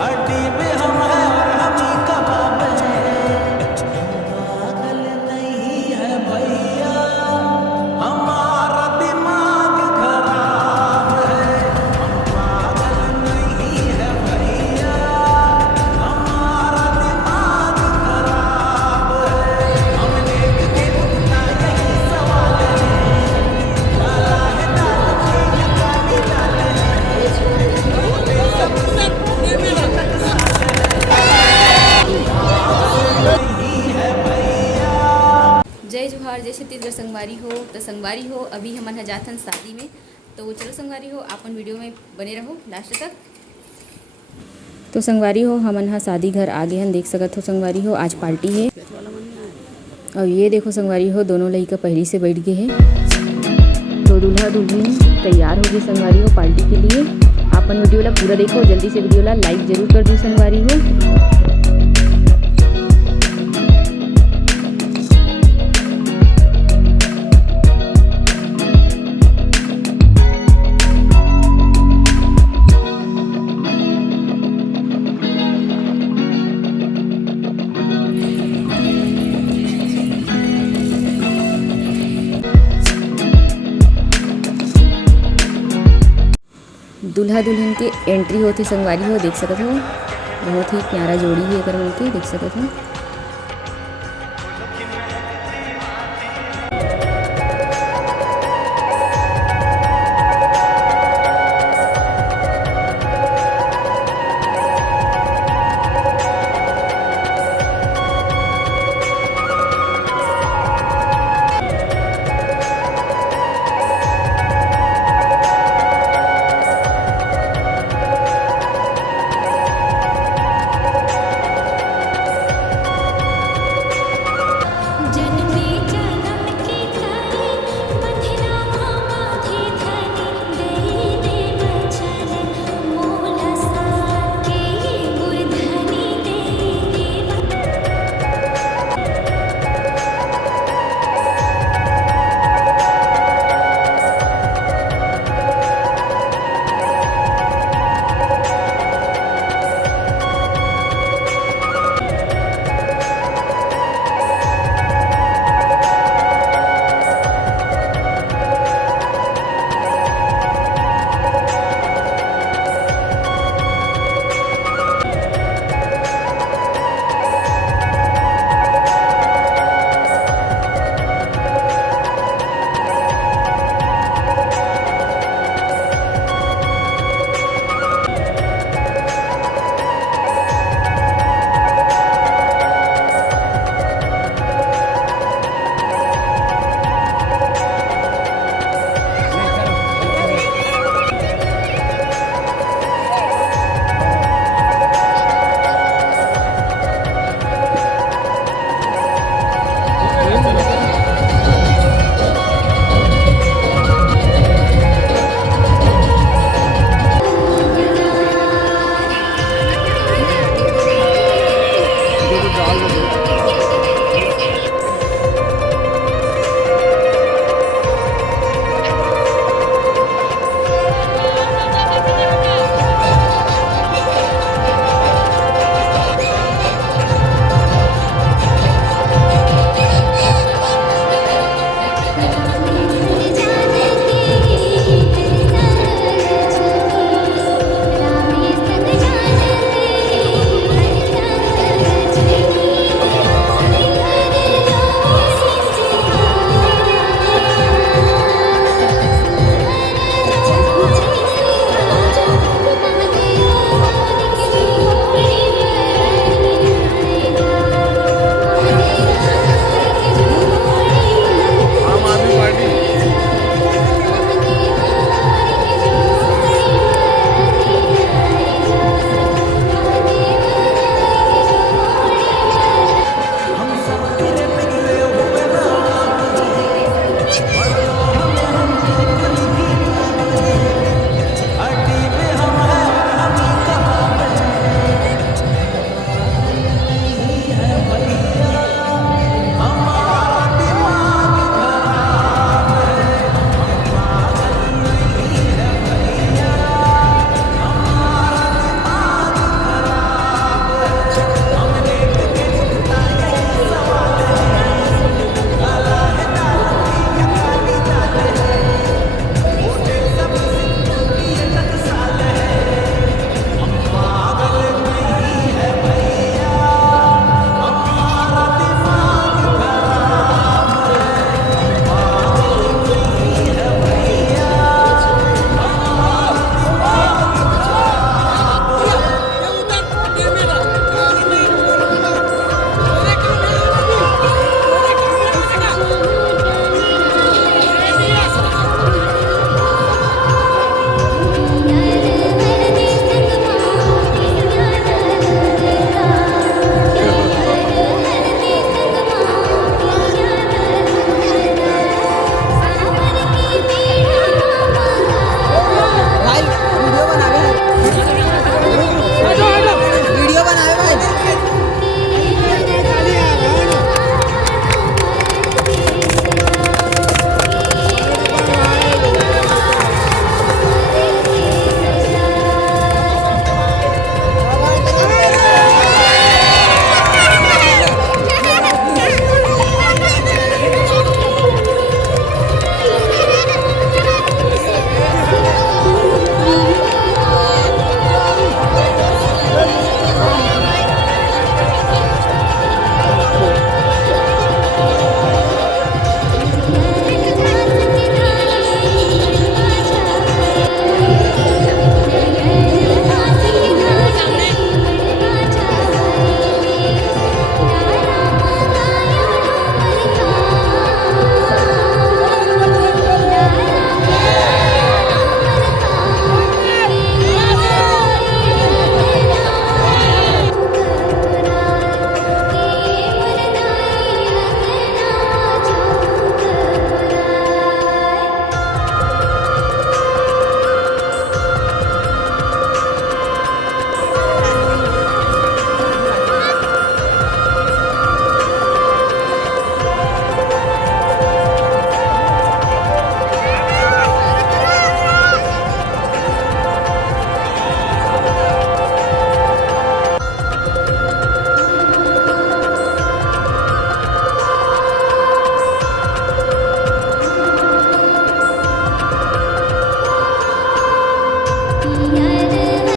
हड्डी पे हम है और हम ही कबाब है, पागल नहीं है भैया, हमारा दिमाग खराब है। हम पागल नहीं है भैया, हमारा दिमाग खराब है। हमने के उठना यही सवाल है, काला है दाल में या काली दाल है, बोले सब जय जोहार, जय छत्तीसगढ़। संगवारी हो तो संगवारी हो, अभी हमन जाथन शादी में, तो चलो संगवारी हो अपन वीडियो में बने रहो लास्ट तक। तो संगवारी हो हमन हा शादी घर आगे हन, देख सकत हो संगवारी हो आज पार्टी है। और ये देखो संगवारी हो दोनों लड़का पहली से बैठ गए हैं, तो दूल्हा दुल्हन तैयार हो गई संगवारी हो पार्टी के लिए। अपन वीडियो ला पूरा देखो, जल्दी से वीडियो ला लाइक जरूर कर दो संगवारी हो। दूल्हा दुल्हन के एंट्री होती संगवारी हो, देख सकते हो बहुत ही प्यारा जोड़ी है अगर मिलके देख सकते हो।